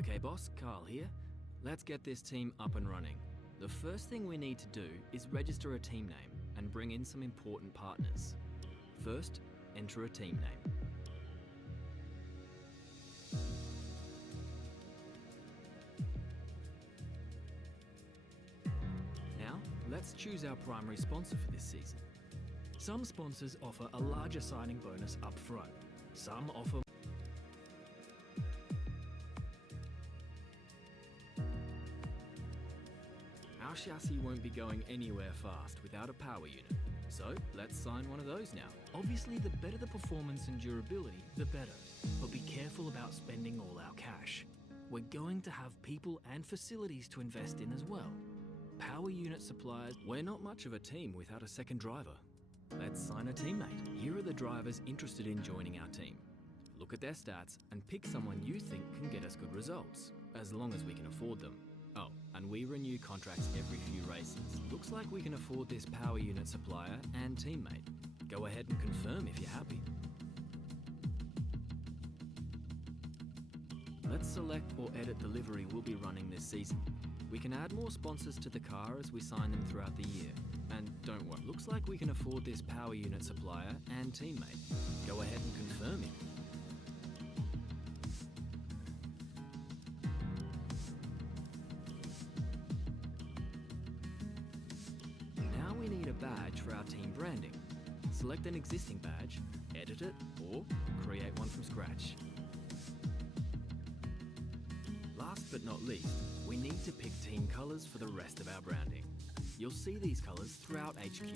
Okay boss, Carl here. Let's get this team up and running. The first thing we need to do is register a team name and bring in some important partners. First, enter a team name. Now, let's choose our primary sponsor for this season. Some sponsors offer a larger signing bonus up front. Some offer Our chassis won't be going anywhere fast without a power unit, so let's sign one of those now. Obviously, the better the performance and durability, the better. But be careful about spending all our cash. We're going to have people and facilities to invest in as well. Power unit suppliers, we're not much of a team without a second driver. Let's sign a teammate. Here are the drivers interested in joining our team. Look at their stats and pick someone you think can get us good results, as long as we can afford them. Oh, and we renew contracts every few races. Looks like we can afford this power unit supplier and teammate. Go ahead and confirm if you're happy. Let's select or edit the livery we'll be running this season. We can add more sponsors to the car as we sign them throughout the year. And don't worry, looks like we can afford this power unit supplier and teammate. Go ahead and confirm it. Now we need a badge for our team branding. Select an existing badge, edit it, or create one from scratch. Last but not least, we need to pick team colours for the rest of our branding. You'll see these colours throughout HQ.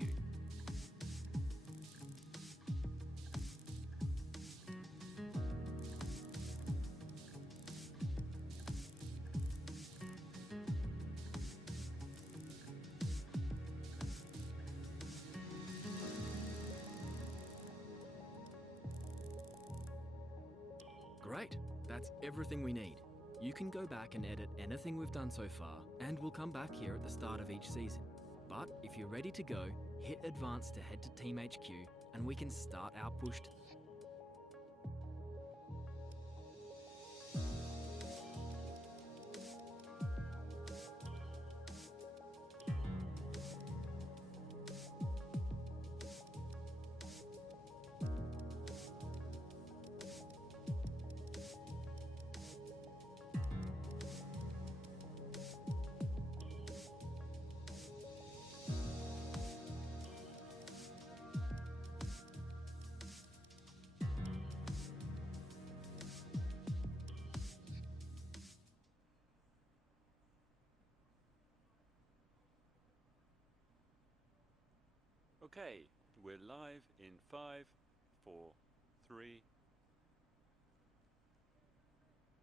Great, that's everything we need. You can go back and edit anything we've done so far, and we'll come back here at the start of each season. But if you're ready to go, hit Advance to head to Team HQ, and we can start our push. Okay, we're live in 5, 4, 3.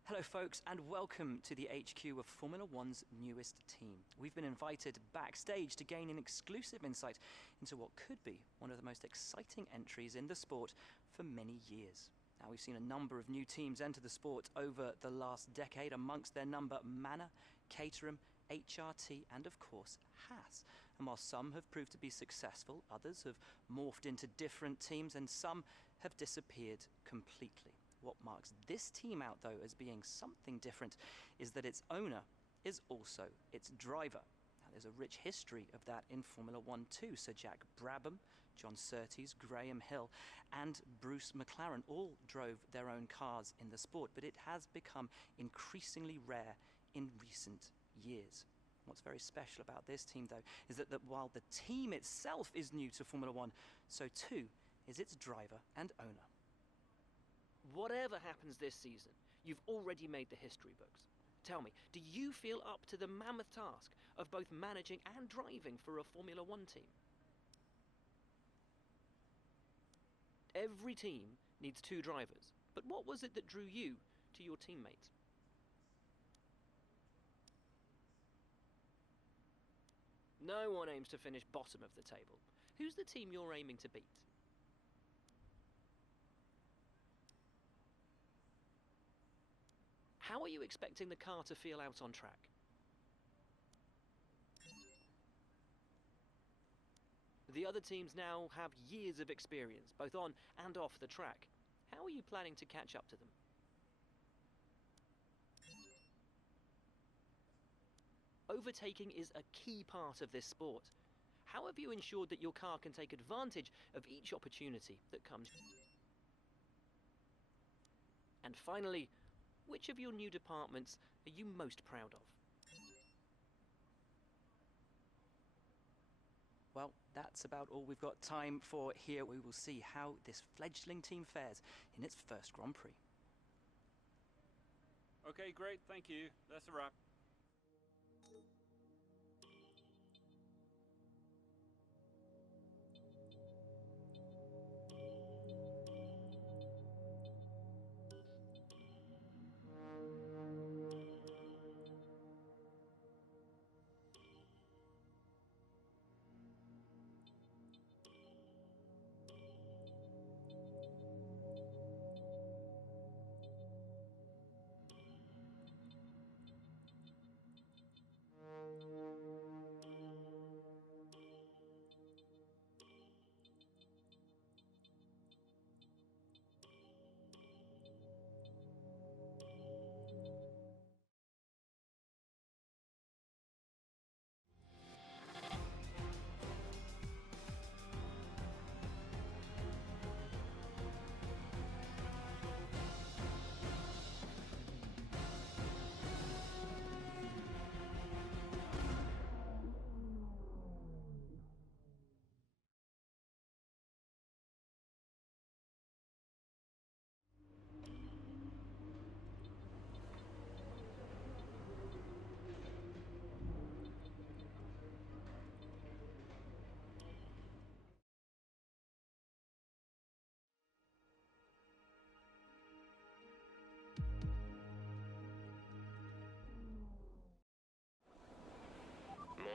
Hello folks, and welcome to the HQ of Formula One's newest team. We've been invited backstage to gain an exclusive insight into what could be one of the most exciting entries in the sport for many years. Now, we've seen a number of new teams enter the sport over the last decade, amongst their number Manor, Caterham, HRT and of course Haas. And while some have proved to be successful, others have morphed into different teams and some have disappeared completely. What marks this team out though as being something different is that its owner is also its driver. Now, there's a rich history of that in Formula One too. Sir Jack Brabham, John Surtees, Graham Hill and Bruce McLaren all drove their own cars in the sport, but it has become increasingly rare in recent years. What's very special about this team though is that while the team itself is new to Formula One, so too is its driver and owner. Whatever happens this season, you've already made the history books. Tell me, do you feel up to the mammoth task of both managing and driving for a Formula One team? Every team needs 2 drivers, but what was it that drew you to your teammate? No one aims to finish bottom of the table. Who's the team you're aiming to beat? How are you expecting the car to feel out on track? The other teams now have years of experience, both on and off the track. How are you planning to catch up to them? overtaking is a key part of this sport. How have you ensured that your car can take advantage of each opportunity that comes? And finally, which of your new departments are you most proud of? Well, that's about all we've got time for here. We will see how this fledgling team fares in its first Grand Prix. Okay, great, thank you. That's a wrap.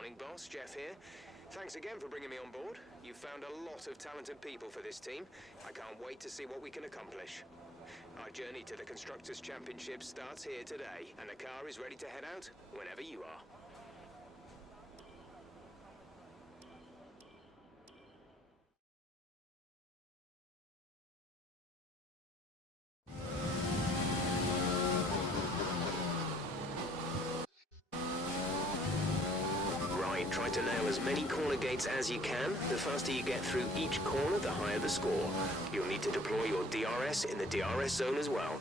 Morning, boss. Jeff here. Thanks again for bringing me on board. You've found a lot of talented people for this team. I can't wait to see what we can accomplish. Our journey to the Constructors' Championship starts here today, and the car is ready to head out whenever you are. Try to nail as many corner gates as you can. The faster you get through each corner, the higher the score. You'll need to deploy your DRS in the DRS zone as well.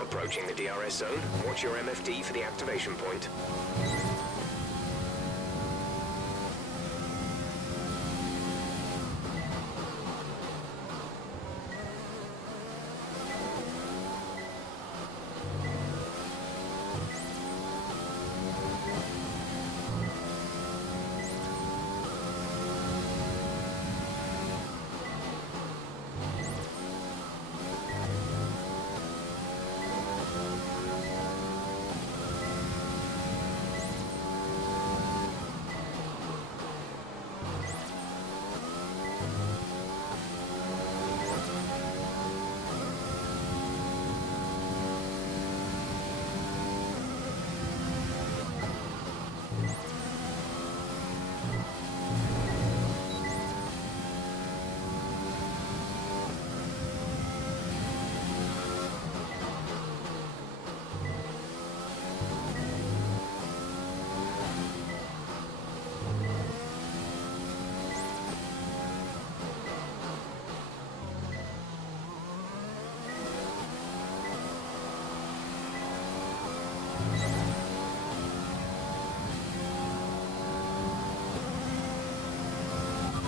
Approaching the DRS zone, watch your MFD for the activation point.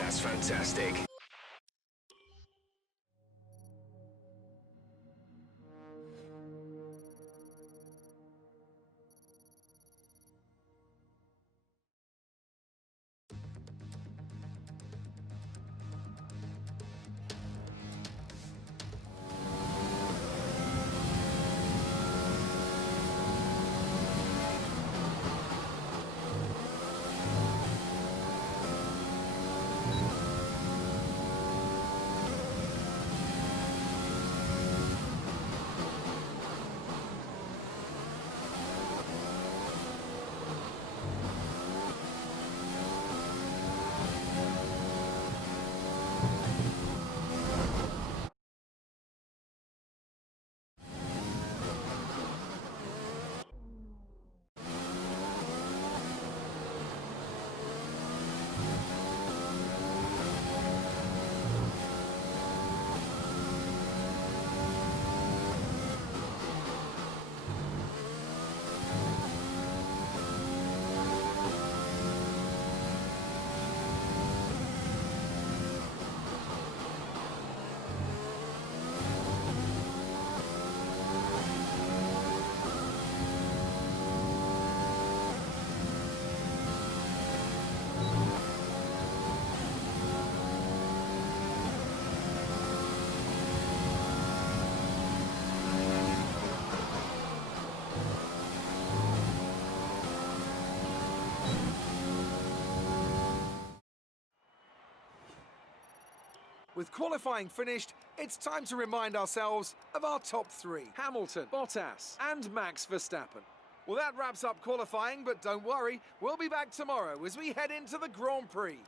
That's fantastic. With qualifying finished, it's time to remind ourselves of our top three: Hamilton, Bottas and Max Verstappen. Well, that wraps up qualifying, but don't worry, we'll be back tomorrow as we head into the Grand Prix.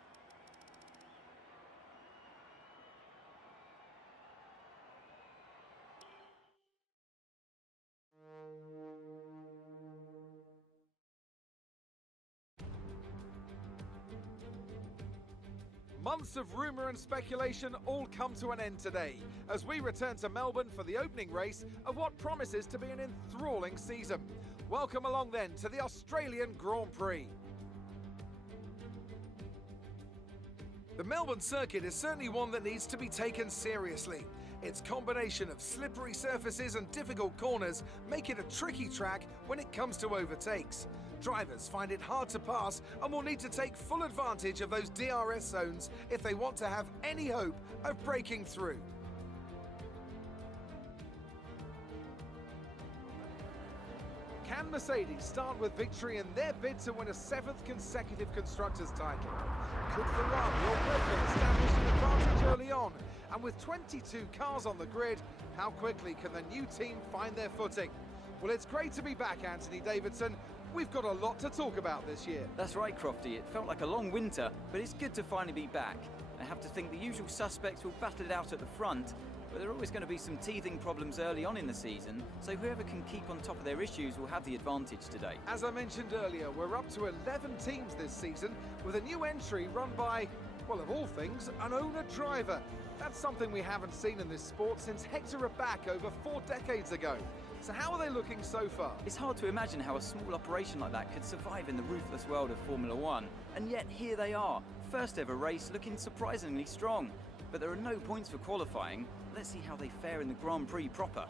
Months of rumour and speculation all come to an end today as we return to Melbourne for the opening race of what promises to be an enthralling season. Welcome along then to the Australian Grand Prix. The Melbourne circuit is certainly one that needs to be taken seriously. Its combination of slippery surfaces and difficult corners make it a tricky track when it comes to overtakes. Drivers find it hard to pass and will need to take full advantage of those DRS zones if they want to have any hope of breaking through. Can Mercedes start with victory in their bid to win a 7th consecutive Constructors' title? Could Ferrari or Red Bull establish an advantage early on? And with 22 cars on the grid, how quickly can the new team find their footing? Well, it's great to be back, Anthony Davidson. We've got a lot to talk about this year. That's right, Crofty. It felt like a long winter, but it's good to finally be back. I have to think the usual suspects will battle it out at the front, but there are always going to be some teething problems early on in the season, so whoever can keep on top of their issues will have the advantage today. As I mentioned earlier, we're up to 11 teams this season, with a new entry run by, well, of all things, an owner-driver. That's something we haven't seen in this sport since Hector Raback over 4 decades ago. So how are they looking so far? It's hard to imagine how a small operation like that could survive in the ruthless world of Formula One, and yet here they are, first ever race looking surprisingly strong. But there are no points for qualifying. Let's see how they fare in the Grand Prix proper.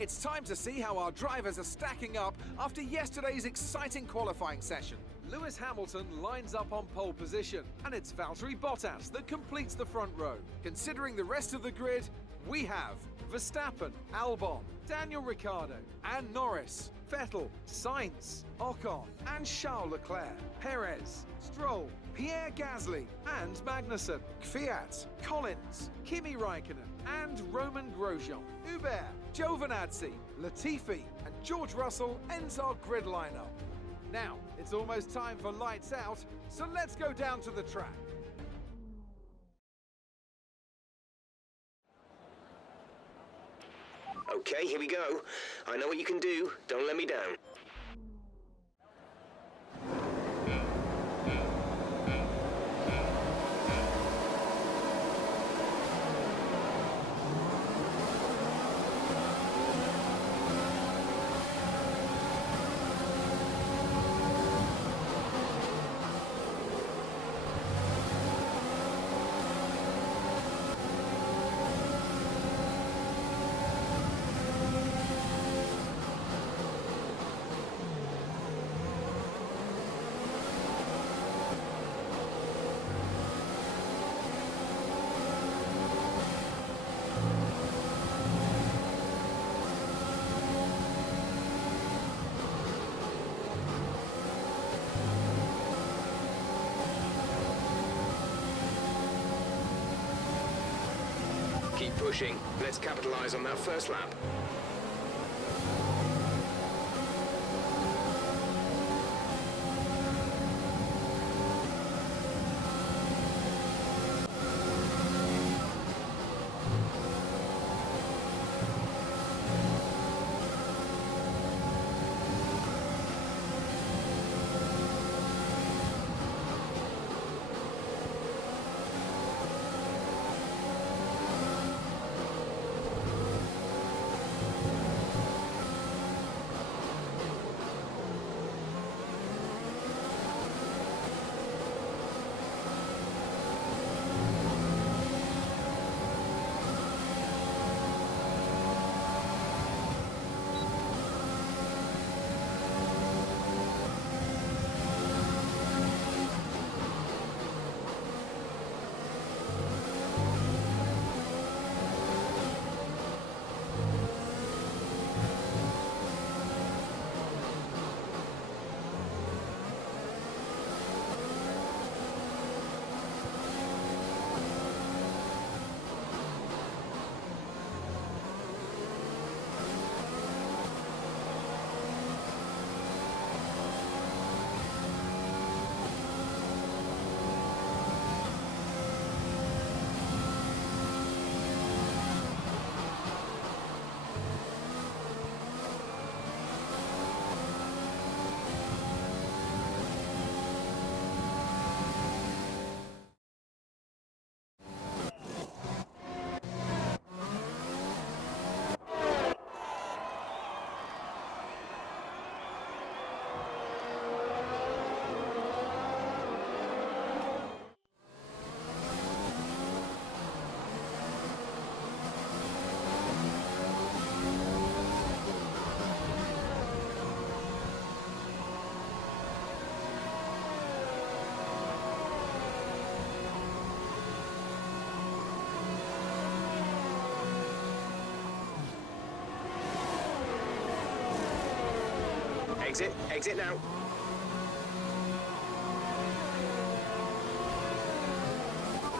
It's time to see how our drivers are stacking up after yesterday's exciting qualifying session. Lewis Hamilton lines up on pole position, and it's Valtteri Bottas that completes the front row. Considering the rest of the grid, we have Verstappen, Albon, Daniel Ricciardo and Norris, Vettel, Sainz, Ocon and Charles Leclerc, Perez, Stroll, Pierre Gasly and Magnussen, Kvyat, Collins, Kimi Raikkonen and Roman Grosjean, Hubert, Giovinazzi, Latifi and George Russell ends our grid lineup. Now, it's almost time for lights out, so let's go down to the track. Okay, here we go. I know what you can do. Don't let me down. Keep pushing. Let's capitalize on that first lap. Exit, exit now.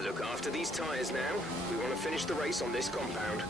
Look after these tyres now. We want to finish the race on this compound.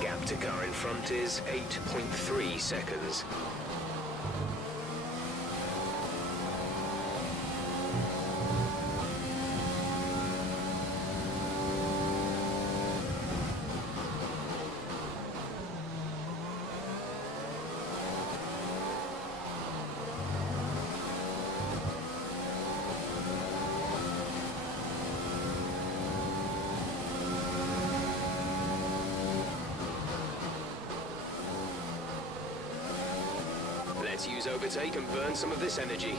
Gap to car in front is 8.3 seconds. Let's use overtake and burn some of this energy.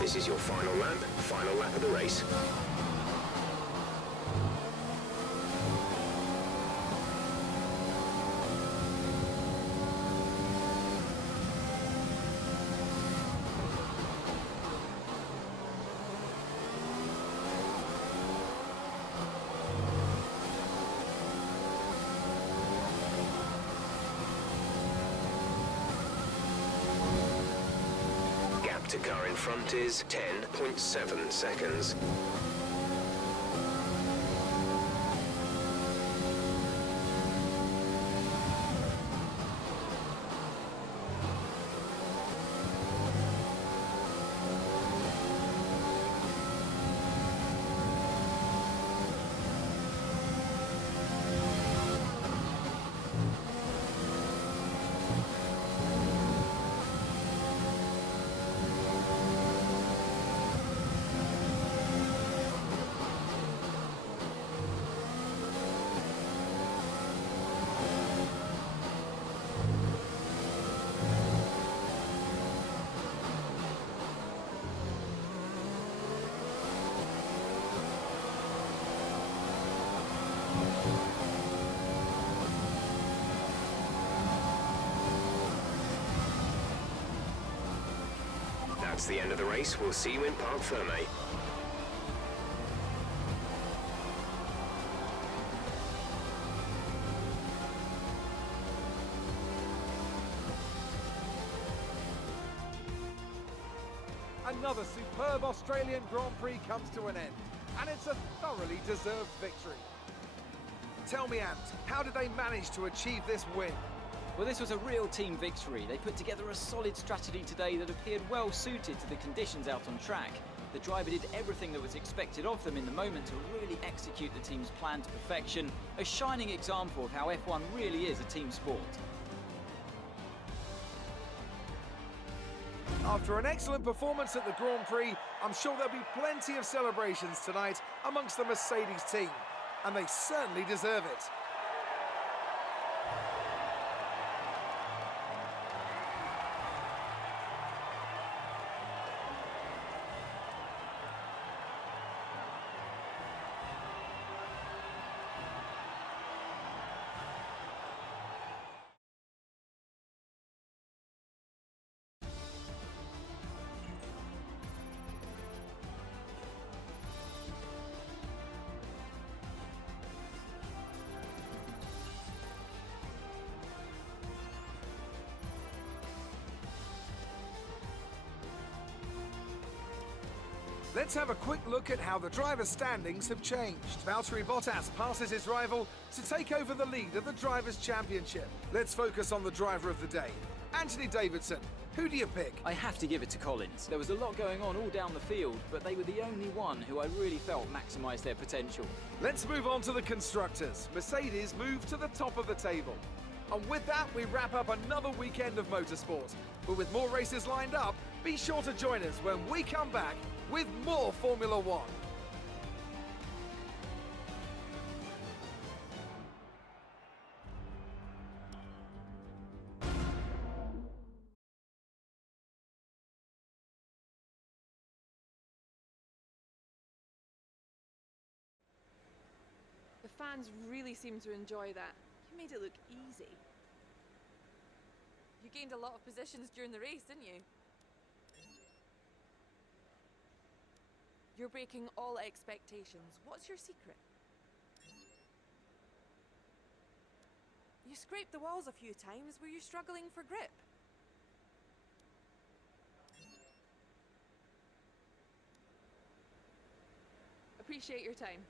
This is your final lap of the race. To car in front is 10.7 seconds. That's the end of the race. We'll see you in Parc Ferme. another superb Australian Grand Prix comes to an end, and it's a thoroughly deserved victory. Tell me, Ant, how did they manage to achieve this win? Well, this was a real team victory. They put together a solid strategy today that appeared well suited to the conditions out on track. The driver did everything that was expected of them in the moment to really execute the team's plan to perfection. A shining example of how F1 really is a team sport. After an excellent performance at the Grand Prix, I'm sure there'll be plenty of celebrations tonight amongst the Mercedes team, and they certainly deserve it. Let's have a quick look at how the driver standings have changed. Valtteri Bottas passes his rival to take over the lead of the Drivers' Championship. Let's focus on the driver of the day, Anthony Davidson. Who do you pick? I have to give it to Collins. There was a lot going on all down the field, but they were the only one who I really felt maximised their potential. Let's move on to the constructors. Mercedes move to the top of the table. And with that, we wrap up another weekend of motorsport. But with more races lined up, be sure to join us when we come back with more Formula One. The fans really seem to enjoy that. You made it look easy. You gained a lot of positions during the race, didn't you? You're breaking all expectations. What's your secret? You scraped the walls a few times. Were you struggling for grip? Appreciate your time.